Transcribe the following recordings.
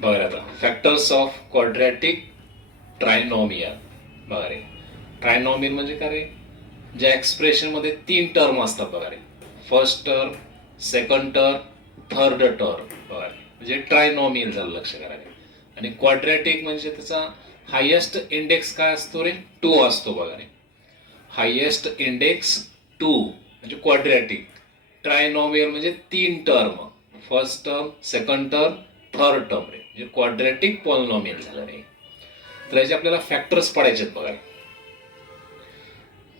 बघा आता factors of quadratic trinomial. बघा रे, ट्रायनॉमियल म्हणजे काय रे? ज्या एक्सप्रेशनमध्ये 3 टर्म असतात बघा रे, first term, second term, third term. बघा रे, म्हणजे ट्रायनॉमियल झालं, लक्ष करा रे. आणि क्वाड्रॅटिक म्हणजे त्याचा हायेस्ट इंडेक्स काय असतो रे? 2 असतो बघा रे. हायेस्ट इंडेक्स 2 म्हणजे क्वाड्रॅटिक. ट्रायनॉमियल म्हणजे 3 term, first term, second term, third term रे, म्हणजे क्वाड्रॅटिक पॉलिनॉमियल झालं रे. तर याचे आपल्याला फॅक्टर्स पडायचे आहेत बघा.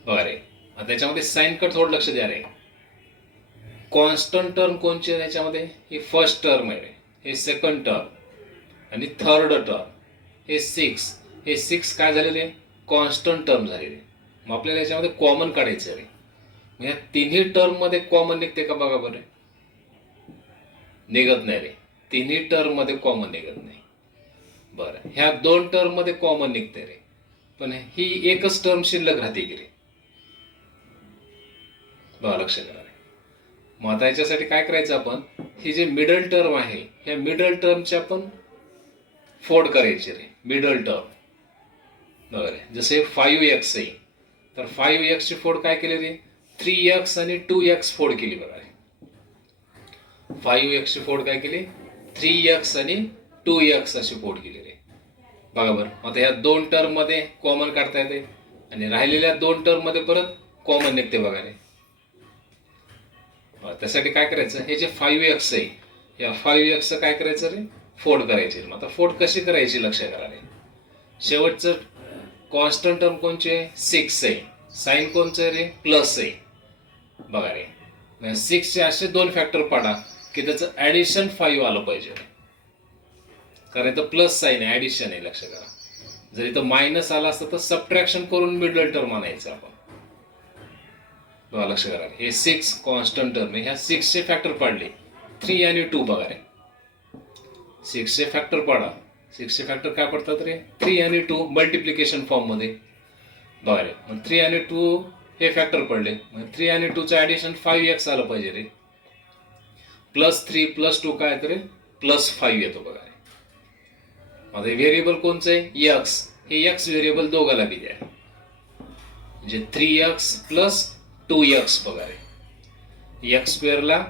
बघा रे, आता त्याच्यामध्ये साइन कट थोडं लक्ष द्या रे. कॉन्स्टंट टर्म कोणचे त्याच्यामध्ये? हे फर्स्ट टर्म आहे रे, हे सेकंड टर्म आणि थर्ड टर्म, हे 6. हे 6 काय झाले रे? कॉन्स्टंट टर्म झाले रे. मग आपल्याला याच्यामध्ये कॉमन काढायचं रे. मग या तिन्ही टर्म मध्ये कॉमन निघते का बघा बरं? निघत नाही रे, तिन्ही टर्म मध्ये कॉमन निघत नाही. बरं, ह्या 2 टर्म मध्ये कॉमन निघते रे, पण ही एकच टर्म शिल्लक राहते की रे. बघा, लक्ष करा रे. मग आता याच्यासाठी काय करायचं आपण? ही जे मिडल टर्म आहे, ह्या मिडल टर्मची आपण फोड करायची रे. मिडल टर्म बघा रे, जसे 5x आहे तर 5x ची फोड काय केली रे? 3x आणि 2x फोड केली बघा रे. 5x ची फोड काय केली? 3x आणि 2x अशी फोड केली रे. बघा बरं, आता ह्या 2 टर्म मध्ये कॉमन काढता येते आणि राहिलेल्या 2 टर्म मध्ये परत कॉमन निघते बघा रे. त्यासाठी काय करायचं? हे जे 5x आहे, या 5x काय करायचं रे? फोड करायची. मग आता फोड कशी करायची लक्ष करा रे. शेवटचं कॉन्स्टंट टर्म कोणचे? 6 आहे. साइन कोणचं आहे रे? प्लस आहे. बघा रे, 6 चे असे 2 फॅक्टर पाडा की त्याचं ऍडिशन 5 आलं पाहिजे रे. कारण इथं प्लस साइन आहे, ऍडिशन आहे, लक्ष करा. जर इथं मायनस आला असतं तर सबट्रॅक्शन करून मिडल टर्म आणायचं आपण. बघा, लक्ष करा, हे 6 कॉन्स्टंट टर्म आहे. ह्या 6 चे फॅक्टर पाडले, 3 आणि 2. बघा रे, 6 चे फॅक्टर पाडा. 6 चे फॅक्टर काय पडतात रे? 3 आणि 2 मल्टिप्लिकेशन फॉर्म मध्ये. बघा रे, मग 3 आणि 2 हे फॅक्टर पडले, मग 3 आणि 2 चं ऍडिशन 5x आलं पाहिजे रे. प्लस 3 प्लस 2 काय येतं रे? प्लस 5 येतो बघा रे. आता व्हेरिएबल कोणचं आहे? x. हे x व्हेरिएबल दोघाला बी द्या, म्हणजे 3x प्लस 2x. बघा रे, x स्क्वेअरला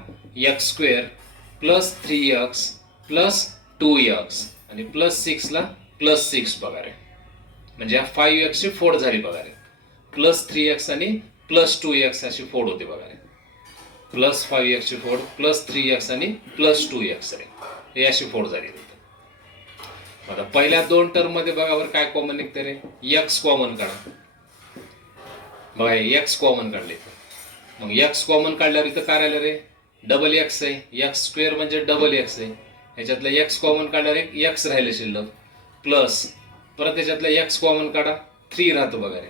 x square plus 3x plus 2x आणि प्लस 6 ला प्लस 6. बघा रे, म्हणजे हा 5x ची फोड झाली बघा रे. प्लस 3x आणि प्लस 2x अशी फोड होते बघा रे. प्लस 5x ची फोड, प्लस 3x आणि प्लस 2x रे, हे अशी फोड झाली. आता पहिल्या 2 टर्म मध्ये बघा बरं काय कॉमन निघते रे? x कॉमन काढा. बघा, x कॉमन काढले. मग x कॉमन काढल्यावर इथं काय राहिलं रे? डबल x आहे. x स्क्वेअर म्हणजे डबल x आहे. ह्याच्यातलं x कॉमन काढल्यावर एक x राहिले शिल्लक, प्लस परत ह्याच्यातलं x कॉमन काढा, 3 राहतं बघा रे.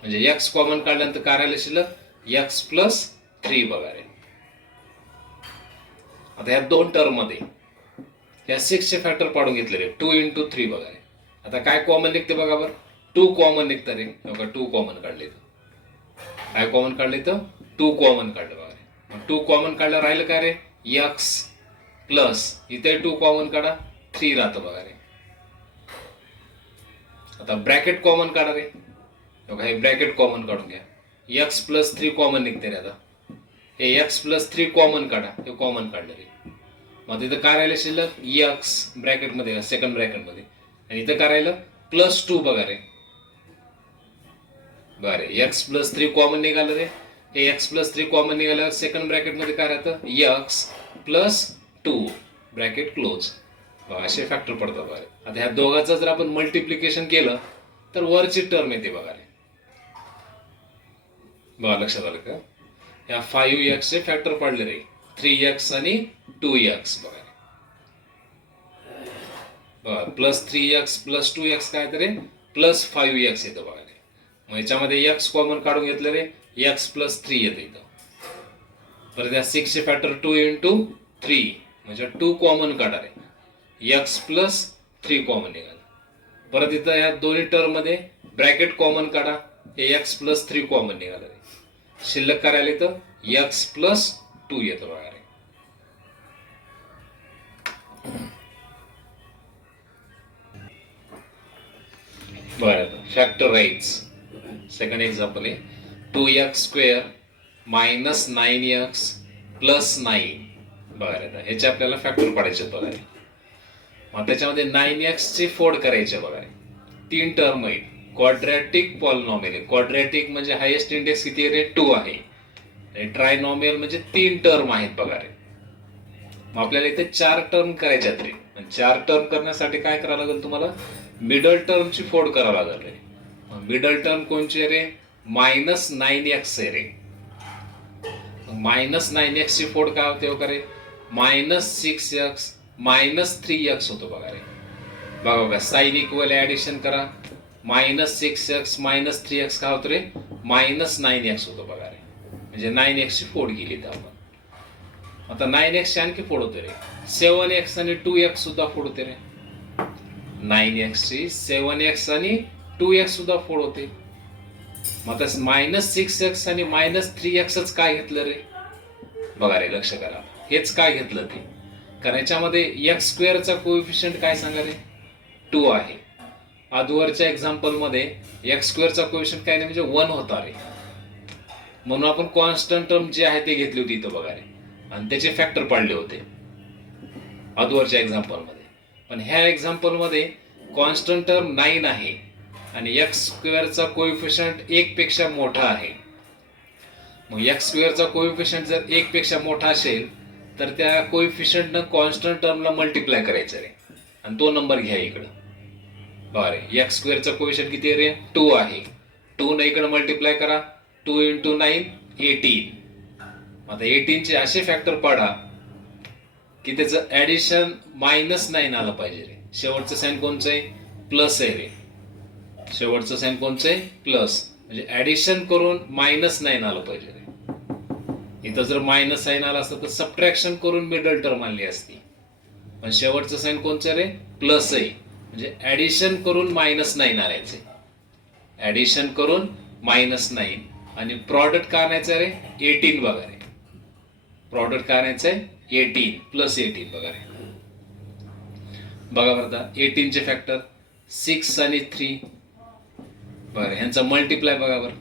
म्हणजे x कॉमन काढल्यानंतर काय राहिले शिल्लक? x plus 3. बघा रे, आता ह्या 2 टर्म मध्ये ह्या 6 चे फॅक्टर पाडून घेतले रे. 2 into 3. बघा रे, आता काय कॉमन निघते बघा बरं? 2 कॉमन निघतं रे. बघा, 2 कॉमन काढले. काय कॉमन काढले? तर 2 कॉमन काढलं बघा रे. मग 2 कॉमन काढलं, राहिलं काय रे? x प्लस इथे 2 कॉमन काढा, 3 राहतं बघा रे. आता ब्रॅकेट कॉमन काढा रे. बघा, हे ब्रॅकेट कॉमन काढून घ्या. x प्लस 3 कॉमन निघते रे. आता हे x प्लस 3 कॉमन काढा, हे कॉमन काढलं रे. मग इथं काय राहिलं शिल्लक? x ब्रॅकेटमध्ये, सेकंड ब्रॅकेटमध्ये, आणि इथं काय राहिलं? प्लस 2. बघा रे. बरं, x प्लस 3 कॉमन निघालं रे. हे x प्लस 3 कॉमन निघाल्यावर सेकंड ब्रॅकेटमध्ये काय राहतं? x plus 2 bracket close. असे फॅक्टर पडतात बघा रे. आता ह्या दोघांचं जर आपण मल्टिप्लिकेशन केलं तर वरची टर्म येते बघा रे. बघा, लक्षात आलं का? ह्या 5x चे फॅक्टर पडले रे, 3x आणि 2x. बघा बघा, प्लस 3x प्लस 2x काय येतं रे? प्लस 5x येतं बघा रे. मग याच्यामध्ये x कॉमन काढून घेतलं रे, x प्लस 3 येतं इथं. परत या 6 चे फॅक्टर 2 into 3 म्हणजे 2 कॉमन काढा रे. x प्लस 3 कॉमन निघालं. परत इथं या दोन्ही टर्म मध्ये ब्रॅकेट कॉमन काढा, हे x प्लस 3 कॉमन निघालं रे. शिल्लक करायला इथं x प्लस 2 येतं बघा रे. बरं, फॅक्टराइज. सेकंड एक्झाम्पल आहे 2x² मायनस 9x प्लस 9. बरं, ह्याचे आपल्याला फॅक्टर पाडायचे बघा. मग त्याच्यामध्ये 9x ची फोड करायचे बघा. 3 टर्म आहेत. क्वाड्रॅटिक पॉलिनॉमियल आहे. क्वाड्रॅटिक म्हणजे हायेस्ट इंडेक्स किती आहे रे? 2 आहे. ट्रायनॉमियल म्हणजे 3 टर्म आहेत बघा रे. मग आपल्याला इथे 4 टर्म करायच्यात रे. 4 टर्म करण्यासाठी काय करावं लागेल तुम्हाला? मिडल टर्मची फोड करावं लागेल रे. मिडल टर्म कोणची आहे रे? मायनस 9x आहे रे. मायनस 9x ची फोड काय होते वगैरे? मायनस 6x मायनस 3x होतो बघा रे. बघा बघा, साइन इक्वल ऍडिशन करा. मायनस 6x मायनस 3x काय होतं रे? मायनस 9x होतो बघा रे. म्हणजे 9x ची फोड केली तर आपण. आता 9x ची आणखी फोड होते रे. 7x आणि 2x सुद्धा फोड होते रे. 9x ची 7x आणि 2x सुद्धा फोड होते. मग आता मायनस 6x आणि मायनस 3x काय घेतलं रे? बघा रे, लक्ष करा, हेच काय घेतलं ते. कारण याच्यामध्ये x² चा कोएफिशियंट काय सांगा रे? 2 आहे. अगोदरच्या एक्झाम्पल मध्ये x² चा कोएफिशियंट काय नाही म्हणजे 1 होता रे. म्हणून आपण कॉन्स्टंट टर्म जे आहे ते घेतली होती इथं बघा रे, आणि त्याचे फॅक्टर पाडले होते अगोदरच्या एक्झाम्पल मध्ये. पण ह्या एक्झाम्पल मध्ये कॉन्स्टंट टर्म 9 आहे आणि x² चा कोएफिशियंट 1 पेक्षा मोठा आहे. मग x² चा कोएफिशियंट जर 1 पेक्षा मोठा असेल तर त्या कोएफिशियंटनं कॉन्स्टंट टर्मला मल्टिप्लाय करायचं रे, आणि तो नंबर घ्या इकडं. बरं, x² चा कोएफिशियंट किती आहे रे? 2 आहे. 2 ने इकडे मल्टिप्लाय करा. 2 × 9 18. आता 18 चे असे फॅक्टर पाडा की त्याचं ऍडिशन मायनस 9 आलं पाहिजे रे. शेवटचं साइन कोणचं आहे? प्लस आहे रे. शेवटचं साइन कोणचं आहे? प्लस. म्हणजे ऍडिशन करून मायनस 9 आलं पाहिजे रे. इथं जर मायनस साइन आला असतं तर सबट्रॅक्शन करून मिडल टर्म आली असती. पण शेवटचं साइन कोणचं रे? प्लस आहे. म्हणजे ऍडिशन करून मायनस 9 आणायचे. ऍडिशन करून मायनस 9 आणि प्रॉडक्ट का आणायचं रे? 18 बघा रे. प्रॉडक्ट का आणायचं आहे? 18 प्लस 18 बघा रे. बघा बरं, 18 चे फॅक्टर 6 आणि 3. बरं, ह्यांचा मल्टिप्लाय बघा बरं.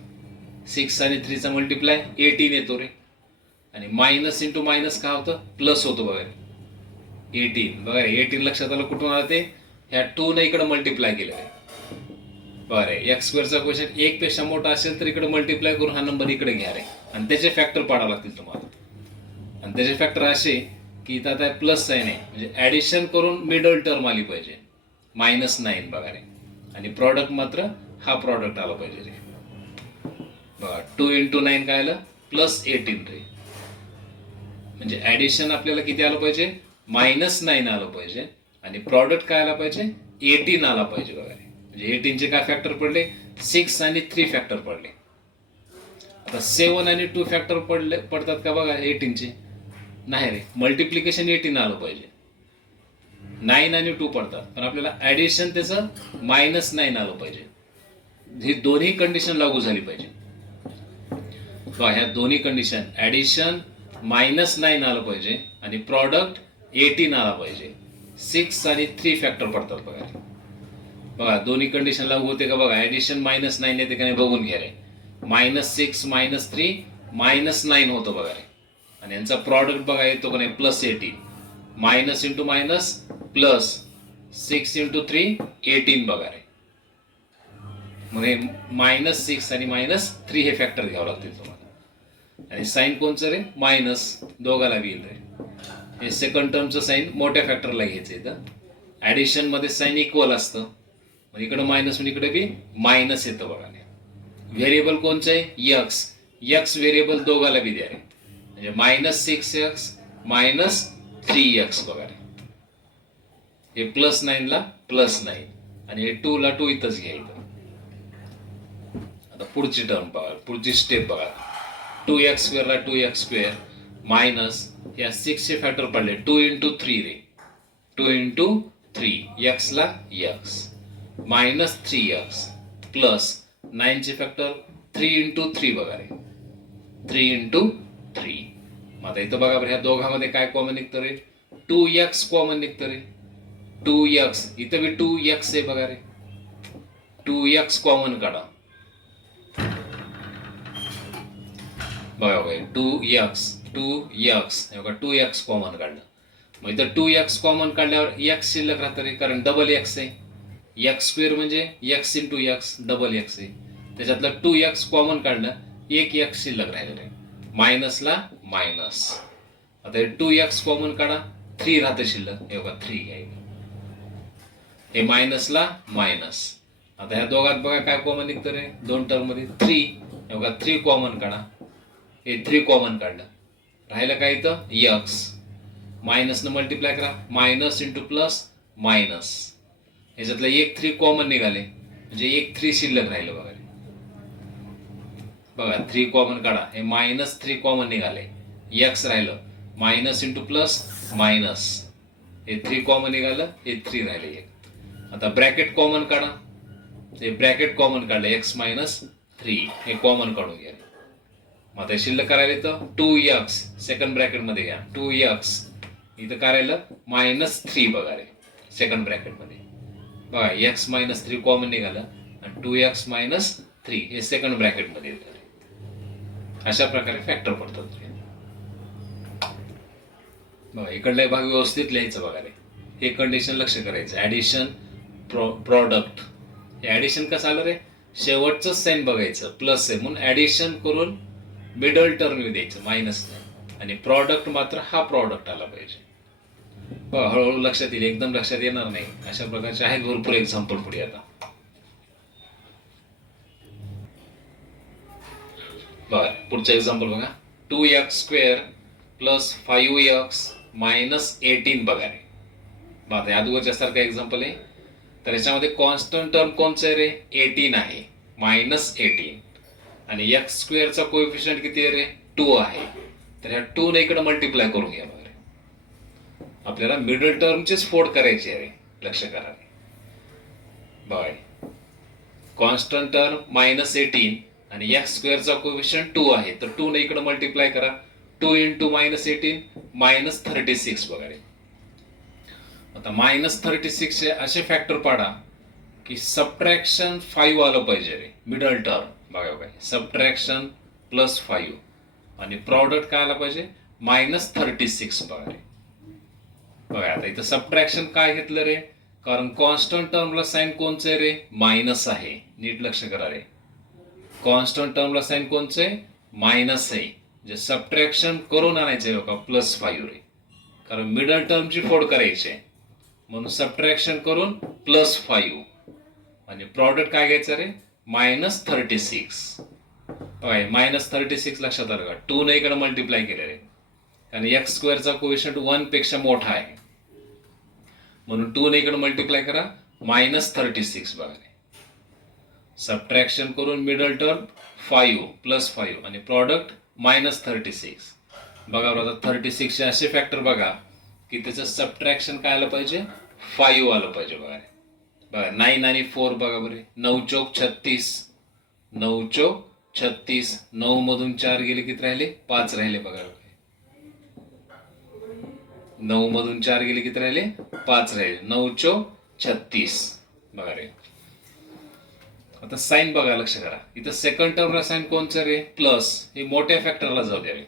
6 आणि 3 चा मल्टिप्लाय 18 येतो रे. आणि मायनस इंटू मायनस काय होतं? प्लस होतो बघा. 18 बघा, 18 लक्षात आलं कुठून आलं ते? ह्या 2 ने इकडे मल्टिप्लाय केलं आहे. बरं, x² चा क्वेश्चन 1 पेक्षा मोठा असेल तर इकडे मल्टिप्लाय करून हा नंबर इकडे घ्या रे, आणि त्याचे फॅक्टर पाडावे लागतील तुम्हाला. आणि त्याचे फॅक्टर असे की इथं आता प्लस साइन आहे म्हणजे ऍडिशन करून मिडल टर्म आली पाहिजे मायनस 9 बघा रे. आणि प्रॉडक्ट मात्र हा प्रॉडक्ट आला पाहिजे रे. बघा, 2 × 9 काय आलं? प्लस 18 रे. म्हणजे ऍडिशन आपल्याला किती आलं पाहिजे? मायनस 9 आलं पाहिजे, आणि प्रॉडक्ट काय आला पाहिजे? 18 आला पाहिजे बघा रे. म्हणजे 18 चे काय फॅक्टर पडले? 6 आणि 3 फॅक्टर पडले. आता 7 आणि 2 फॅक्टर पडतात का बघा 18 चे? नाही रे. मल्टिप्लिकेशन 18 आलं पाहिजे. 9 आणि 2 पडतात, पण आपल्याला ऍडिशन त्याचं मायनस 9 आलं पाहिजे. ही दोन्ही कंडिशन लागू झाली पाहिजे. ह्या दोन्ही कंडिशन, ऍडिशन मायनस 9 आलं पाहिजे आणि प्रॉडक्ट 18 आला पाहिजे. 6 आणि 3 फॅक्टर पडतात बघा. बघा, दोन्ही कंडिशन लागू होते का बघा. ऍडिशन मायनस 9 येते का नाही बघून घ्या रे. मायनस 6 मायनस 3 मायनस 9 होतं बघा रे. आणि यांचा प्रॉडक्ट बघा येतो का नाही? Plus 18. Minus into minus plus 6 × 3 18 बघा रे. म्हणजे मायनस 6 आणि मायनस 3 हे फॅक्टर घ्यावं लागतील तुम्हाला. आणि साइन कोणचं रे? मायनस. दोघाला बी येईल रे. हे सेकंड टर्मचं साइन मोठ्या फॅक्टरला घ्यायचं इथं. ऍडिशन मध्ये साइन इक्वल असतं, इकडे मायनस आणि इकडे बी मायनस येतं बघा. व्हेरिएबल कोणचं आहे? x. x व्हेरिएबल दोघाला बी द्या रे. म्हणजे मायनस 6x मायनस 3x बघा रे. हे प्लस 9 ला प्लस 9 आणि हे 2 ला 2 इथंच घ्यायचं. आता पुढची टर्म बघा, पुढची स्टेप बघा. 2x² ला 2x² मायनस या 6 चे फॅक्टर पडले 2 × 3 रे. 2 × 3 x ला x मायनस 3x प्लस 9 चे फॅक्टर 3 × 3 बघा रे. 3 × 3. मग आता इथं बघा बरं, ह्या दोघांमध्ये काय कॉमन निघतं रे? 2x कॉमन निघतं रे. 2x इथं बी 2x आहे बघा रे. 2x कॉमन काढा. बघा बघा 2x बघा 2x कॉमन काढलं. मग इथं 2x कॉमन काढल्यावर x शिल्लक राहतं रे, कारण डबल x आहे. x स्क्वेअर म्हणजे x into x double x आहे. त्याच्यातलं 2x कॉमन काढलं, एक x शिल्लक राहिलं रे, मायनसला मायनस. आता 2x कॉमन काढा, 3 राहतं शिल्लक. हे बघा 3 आहे, हे मायनसला मायनस. आता ह्या दोघात बघा काय कॉमन निघतं रे, दोन टर्म मध्ये 3. हे बघा 3 कॉमन काढा, हे 3 कॉमन काढलं, राहिलं काय इथं x. मायनसनं मल्टिप्लाय करा, मायनस इंटू प्लस मायनस. ह्याच्यातलं एक 3 कॉमन निघाले, म्हणजे एक 3 शिल्लक राहिलं. बघा बघा 3 कॉमन काढा, हे -3 कॉमन निघाले, x राहिलं, मायनस इंटू प्लस मायनस. हे 3 कॉमन निघालं, हे 3 राहिले एक. आता ब्रॅकेट कॉमन काढा, हे ब्रॅकेट कॉमन काढलं, x मायनस 3 हे कॉमन काढून घ्या. मग आता शिल्लक करायला तर 2x सेकंड ब्रॅकेट मध्ये घ्या, 2x इथं करायला -3 बघा रे सेकंड ब्रॅकेट मध्ये. बघा x -3 कॉमन निघालं आणि 2x -3 हे सेकंड ब्रॅकेट मध्ये येतं. अशा प्रकारे फॅक्टर पडतात. बघा इकडला भाग व्यवस्थित लिहायचं. बघा रे हे कंडिशन लक्ष करायचं. ऍडिशन प्रॉडक्ट, हे ऍडिशन कसं आलं रे, शेवटचं साईन बघायचं प्लस आहे म्हणून ऍडिशन करून मिडल टर्म द्यायचं, मायनस नाही. आणि प्रॉडक्ट मात्र हा प्रॉडक्ट आला पाहिजे. बघा हळूहळू लक्षात येईल, एकदम लक्षात येणार नाही. अशा प्रकारचे आहेत भरपूर एक्झाम्पल पुढे. आता बघा पुढचं एक्झाम्पल बघा, 2x square plus 5x minus 18 बघा रे. बघा अगोदरच्या सारखं एक्झाम्पल आहे. तर याच्यामध्ये कॉन्स्टंट टर्म कोणचं आहे रे, 18 आहे, -18. आणि x स्क्वेअरचा कोएफिशियंट किती आहे रे, 2 आहे. तर ह्या 2 ने इकडे मल्टिप्लाय करून घ्या. बघा आपल्याला मिडल टर्मचेच फोड करायचे आहे, लक्ष करा. बघा कॉन्स्टंट टर्म -18 आणि x स्क्वेअरचा कोएफिशियंट 2 आहे, तर 2 ने इकडे मल्टिप्लाय करा. 2 इंटू -18 -36 बघा रे. आता -36 असे फॅक्टर पाडा की सबट्रॅक्शन 5 आलं पाहिजे रे मिडल टर्म. बघा बघा सबट्रॅक्शन +5 आणि प्रॉडक्ट काय आला पाहिजे -36 बघा रे. बघा आता इथं सबट्रॅक्शन काय घेतलं रे, कारण कॉन्स्टंट टर्मला साईन कोणचं आहे रे, मायनस आहे. नीट लक्ष करा रे, कॉन्स्टंट टर्मला साईन कोणचं आहे, मायनस आहे. जे सबट्रॅक्शन करून आणायचं बघा +5 रे, कारण मिडल टर्मची फोड करायची आहे म्हणून सबट्रॅक्शन करून +5 आणि प्रॉडक्ट काय घ्यायचं रे -36. बघा -36 लक्षात आलं का, 2 ने इकडे मल्टिप्लाय केले रे, कारण x स्क्वेअरचा कोएफिशियंट 1 पेक्षा मोठा आहे म्हणून 2 ने इकडे मल्टिप्लाय करा, -36 बघा रे. सबट्रॅक्शन करून मिडल टर्म 5 +5 आणि प्रॉडक्ट -36. बघा बरं आता 36 चे असे फॅक्टर बघा की त्याचं सबट्रॅक्शन काय आलं पाहिजे, 5 आलं पाहिजे. बघा रे बघा 9 आणि 4 बघा बरे, 9 चौक 36, 9 चौक 36, 9 मधून 4 गेले किती राहिले, 5 राहिले. बघा 9 मधून 4 गेले किती राहिले, 5 राहिले. 9 चौक 36 बघा रे. आता साइन बघा लक्ष करा, इथं सेकंड टर्मला साइन कोणचं रे, प्लस. हे मोठ्या फॅक्टरला जाऊ द्या रे,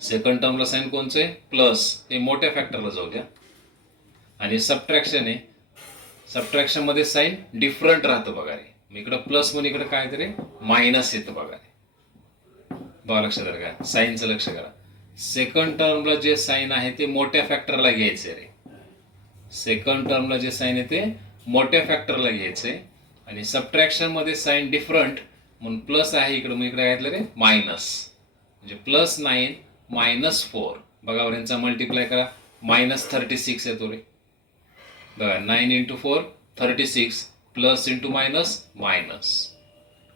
सेकंड टर्मला साइन कोणचं आहे, प्लस. हे मोठ्या फॅक्टरला जाऊ द्या. आणि सबट्रॅक्शन आहे, सबट्रॅक्शन मध्ये साइन डिफरंट राहतं बघा रे. इकडे प्लस म्हणून इकडे काय तरी मायनस येतं बघा रे. बघा लक्षात आलं का, साइनचं लक्ष करा. सेकंड टर्मला जे साइन आहे ते मोठ्या फॅक्टरला घ्यायचे रे, सेकंड टर्मला जे साइन आहे ते मोठ्या फॅक्टरला घ्यायचे. आणि सबट्रॅक्शन मध्ये साइन डिफरंट म्हणून प्लस आहे इकडे, मग इकडे घातलं रे मायनस, म्हणजे +9 -4. बघा यांचा मल्टिप्लाय करा, -36 येतो रे. बघा 9 × 4 36, प्लस इंटू मायनस मायनस.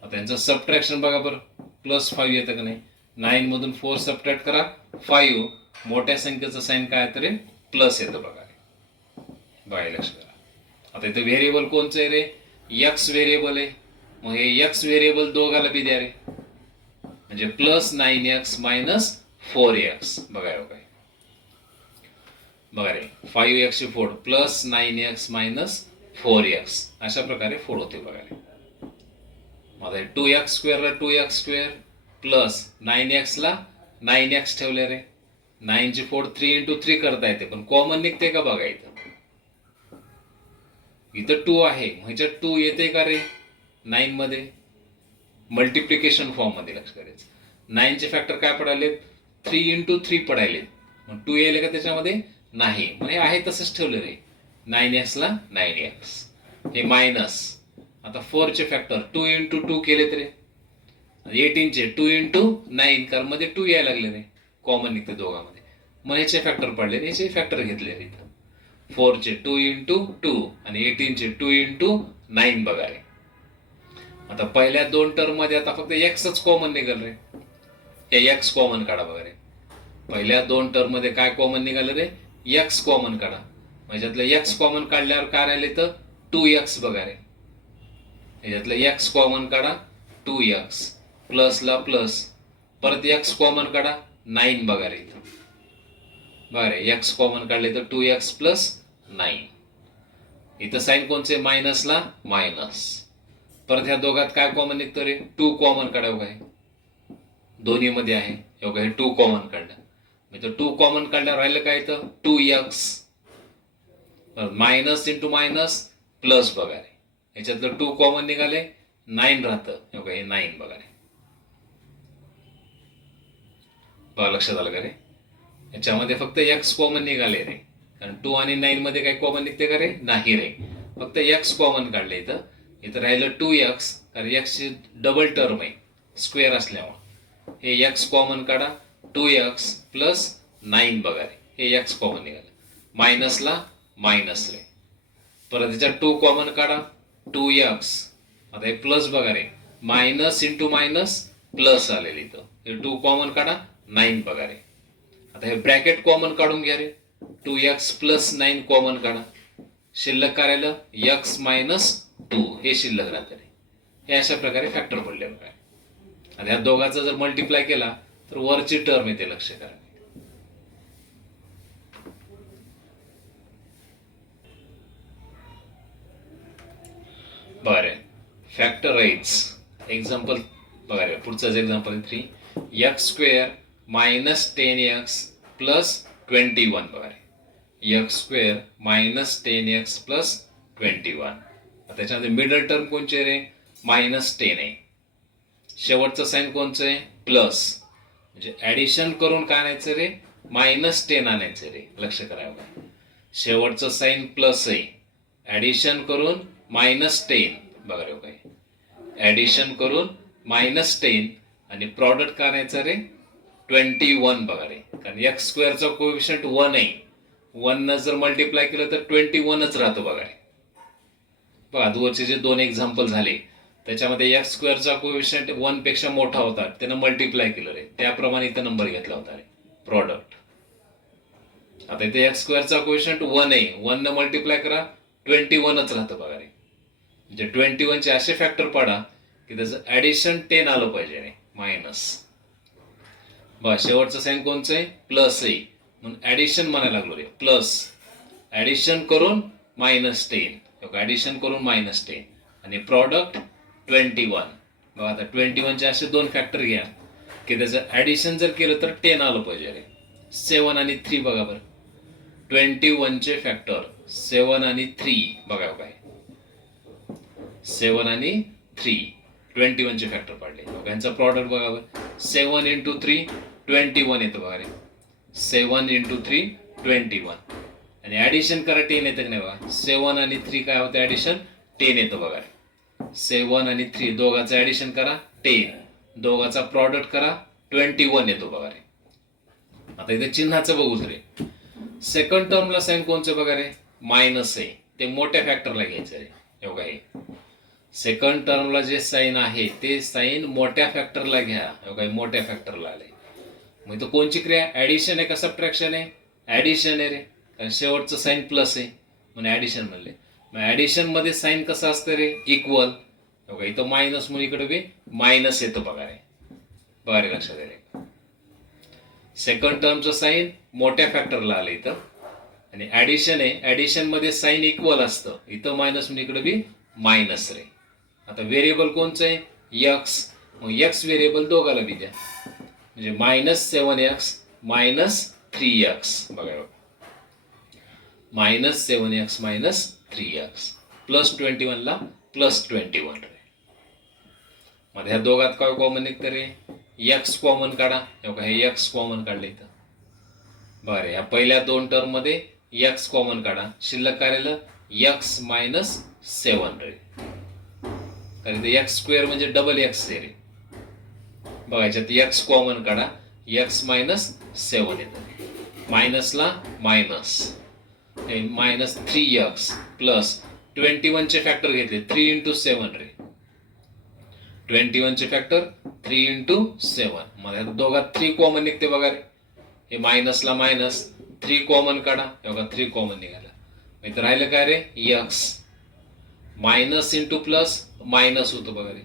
आता यांचं सबट्रॅक्शन बघा बरं, +5 येतं का नाही. 9 मधून 4 सबट्रॅक्ट करा, 5. मोठ्या संख्येचं साइन काय येतं रे, प्लस येतं बघा रे. बघा लक्ष करा. आता इथं व्हेरिएबल कोणचं आहे रे, x व्हेरिएबल आहे. मग हे x व्हेरिएबल दोघाला बी द्या रे, म्हणजे +9x -4x. बघा बघा रे 5x ची फोड, +9x 4x अशा प्रकारे फोड होते बघा रे. आता 2x स्क्वेअरला 2x square plus 9x ला 9x ठेवले रे. 9 ची फोड 3 इंटू 3 करता येते, पण कॉमन निघते का बघा इथं. इथं 2 आहे, ह्याच्यात 2 येते का रे 9 मध्ये. मल्टिप्लिकेशन फॉर्म मध्ये लक्ष करायचं. 9 चे फॅक्टर काय पडाले, 3 इंटू 3 पडायले. मग 2 येईल का त्याच्यामध्ये, नाही. मग हे आहे तसंच ठेवलं रे. 9x ला 9x, हे मायनस. आता 4 चे फॅक्टर 2 इंटू 2 केले रे. 18 चे 2 इंटू 9, कारण मध्ये 2 यायला लागले रे, कॉमन निघते दोघांमध्ये. मग ह्याचे फॅक्टर पडले, ह्याचे फॅक्टर घेतले रे. 4 चे 2 इंटू 2 आणि 18 चे 2 इंटू 9 बघा रे. आता पहिल्या दोन टर्म मध्ये आता फक्त एक्सच कॉमन निघाल रे. हे एक्स कॉमन काढा बघा रे. पहिल्या दोन टर्म मध्ये काय कॉमन निघालं रे, एक्स कॉमन काढा. ह्याच्यातलं एक्स कॉमन काढल्यावर काय राहिले तर 2x बघा रे. ह्याच्यातलं एक्स कॉमन काढा 2x, प्लसला प्लस, परत एक्स कॉमन काढा 9 बघा रे. इथं बघा रे, एक्स कॉमन काढले तर 2x प्लस 9. इथं साईन कोणचे, मायनसला मायनस. परत ह्या दोघात काय कॉमन निघतं रे, 2 कॉमन काढावं काय, दोन्ही मध्ये आहे. हे 2 कॉमन काढलं, म्हणजे 2 कॉमन काढल्यावर राहिलं काय तर 2x. Minus into minus plus बघा रे. याच्यातलं 2 कॉमन निघाले, 9 राहतं. हे 9 बघा रे. बघा लक्षात आलं का रे. याच्यामध्ये फक्त x कॉमन निघाले रे, कारण 2 आणि 9 मध्ये काही कॉमन निघते का रे, नाही रे. फक्त x कॉमन काढले. इथं राहिलं 2x, कारण x ची डबल टर्म आहे स्क्वेअर असल्यामुळे. हे x कॉमन काढा 2x प्लस 9 बघा रे. हे x कॉमन निघालं, मायनसला मायनस रे. परत याच्यात 2 कॉमन काढा 2x. आता हे प्लस बघा रे, मायनस इंटू मायनस प्लस आलेले. इथं हे 2 कॉमन काढा 9 बघा रे. आता हे ब्रॅकेट कॉमन काढून घ्या रे. 2x प्लस 9 कॉमन काढा. शिल्लक करायला x मायनस 2 हे शिल्लक राहते रे. हे अशा प्रकारे फॅक्टर पडले बघा. आणि ह्या दोघांचा जर मल्टिप्लाय केला तर वरची टर्म येते, लक्ष करा. बरं, फॅक्टराइज एक्झाम्पल बघा रे. पुढचं example 3x square minus 10x plus 21 बघा रे. x square minus 10x plus 21. त्याच्यामध्ये मिडल टर्म कोणचे रे, मायनस 10 आहे. शेवटचं साईन कोणचं आहे, प्लस. म्हणजे ऍडिशन करून काय आणायचं रे, मायनस 10 आणायचं रे. लक्ष करावं, शेवटचं साईन प्लस आहे, ऍडिशन करून मायनस 10 बघा रे. काय ऍडिशन करून मायनस 10 आणि प्रॉडक्ट काय आणायचं रे, 21 बघा रे. कारण एक्स स्क्वेअरचा कोएफिशियंट 1 आहे. 1 न जर मल्टिप्लाय केलं तर 21च राहतो बघा रे. बघा दूरचे जे 2 एक्झाम्पल झाले त्याच्यामध्ये एक्स स्क्वेअरचा कोएफिशियंट 1 पेक्षा मोठा होता, त्यानं मल्टिप्लाय केलं रे, त्याप्रमाणे इथं नंबर घेतला होता रे प्रॉडक्ट. आता इथे एक्स स्क्वेअरचा कोएफिशियंट 1 आहे, 1 न मल्टिप्लाय करा 21च राहतं बघा रे. म्हणजे 21 चे असे फॅक्टर पडा की त्याचं ऍडिशन 10 आलं पाहिजे रे, मायनस. बघा शेवटचं साईन कोणचं आहे, प्लस आहे, म्हणून ऍडिशन म्हणायला लागलो रे. प्लस ऍडिशन करून मायनस 10, ऍडिशन करून मायनस 10 आणि प्रॉडक्ट 21. बघा आता 21 चे असे 2 फॅक्टर घ्या की त्याचं ऍडिशन जर केलं तर 10 आलं पाहिजे रे. 7 आणि 3 बघा बरं. 21 चे फॅक्टर 7 आणि 3 बघा काय, 7 आणि 3 21 चे फॅक्टर पडले. यांचा प्रॉडक्ट बघा बरं. 7 इंटू 3 21 येतं बघा रे. 7 इंटू 3 21 आणि ऍडिशन करा 10 येतं की नाही बघा. 7 आणि 3 काय होतं ऍडिशन, 10 येतं बघा रे. 7 आणि 3 दोघांचं ऍडिशन करा 10, दोघांचा प्रॉडक्ट करा 21 येतो बघा रे. आता इथे चिन्हाचं बघू रे. सेकंड टर्मला साईन कोणचं बघा रे, मायनस आहे, ते मोठ्या फॅक्टरला घ्यायचं रे. एवढं आहे सेकंड टर्मला जे साईन आहे ते साईन मोठ्या फॅक्टरला घ्या. एवढं मोठ्या फॅक्टरला आले. मग तो कोणची क्रिया, ऍडिशन आहे का सबट्रॅक्शन आहे, ऍडिशन आहे रे, कारण शेवटचं साईन प्लस आहे म्हणून ऍडिशन म्हणले. मग ऍडिशन मध्ये साईन कसं असतं रे, इक्वल. बघा इथं मायनस म्हणून इकडे बी मायनस येतं बघा रे. बघा रे लक्षात रे. सेकंड टर्मचं साईन मोठ्या फॅक्टरला आलं इथं आणि ॲडिशन आहे, ॲडिशनमध्ये साईन इक्वल असतं, इथं मायनस म्हणून इकडे बी मायनस रे. आता व्हेरिएबल कोणचं आहे? यक्स. मग यक्स व्हेरिएबल दोघाला बी द्या, म्हणजे -7x -3x. बघा -7x -3x +21 +21 रे. मग ह्या दोघात काय कॉमन निघतं रे? एक्स कॉमन काढा. हे एक्स कॉमन काढलं इथं. बरं, ह्या पहिल्या दोन टर्म मध्ये एक्स कॉमन काढा. शिल्लक काय राहिलं? एक्स -7 रे. कारण इथे एक्स स्क्वेअर म्हणजे डबल एक्स रे. बघा याच्यात एक्स कॉमन काढा. एक्स -7 येतं. मायनसला मायनस, -3x प्लस 21 चे फॅक्टर घेतले 3 × 7 रे. 21 चे फॅक्टर 3 × 7. मग ह्या दोघात 3 कॉमन निघते बघा रे. हे मायनसला मायनस, 3 कॉमन काढा. बघा 3 कॉमन निघाला. इथं राहिलं काय रे? X. Minus into plus minus होतं बघा रे.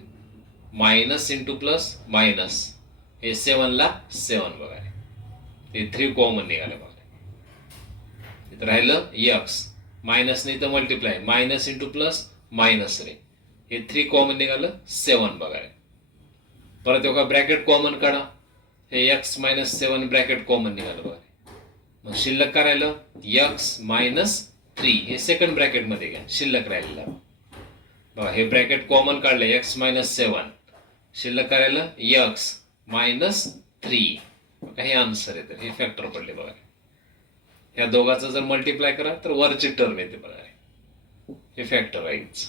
मायनस इंटू प्लस मायनस, हे 7 ला 7 बघा रे. हे 3 कॉमन निघालं बघा. इथं राहिलं एक्स. मायनसने इथं multiply, minus into plus minus रे. हे 3 कॉमन निघालं 7 बघा रे. परत एका ब्रॅकेट कॉमन काढा. हे एक्स -7 ब्रॅकेट कॉमन निघालं बघा. मग शिल्लक काय राहिलं? एक्स -3. हे सेकंड ब्रॅकेट मध्ये घ्या, शिल्लक राहिलेला बघा. हे ब्रॅकेट कॉमन काढलं एक्स -7. शिल्लक काय राहिलं? एक्स -3. हे आन्सर आहे. तर हे फॅक्टर पडले बघा. ह्या दोघांचं जर मल्टिप्लाय करा तर वरची टर्म येते बघा. हे फॅक्टर आहेच.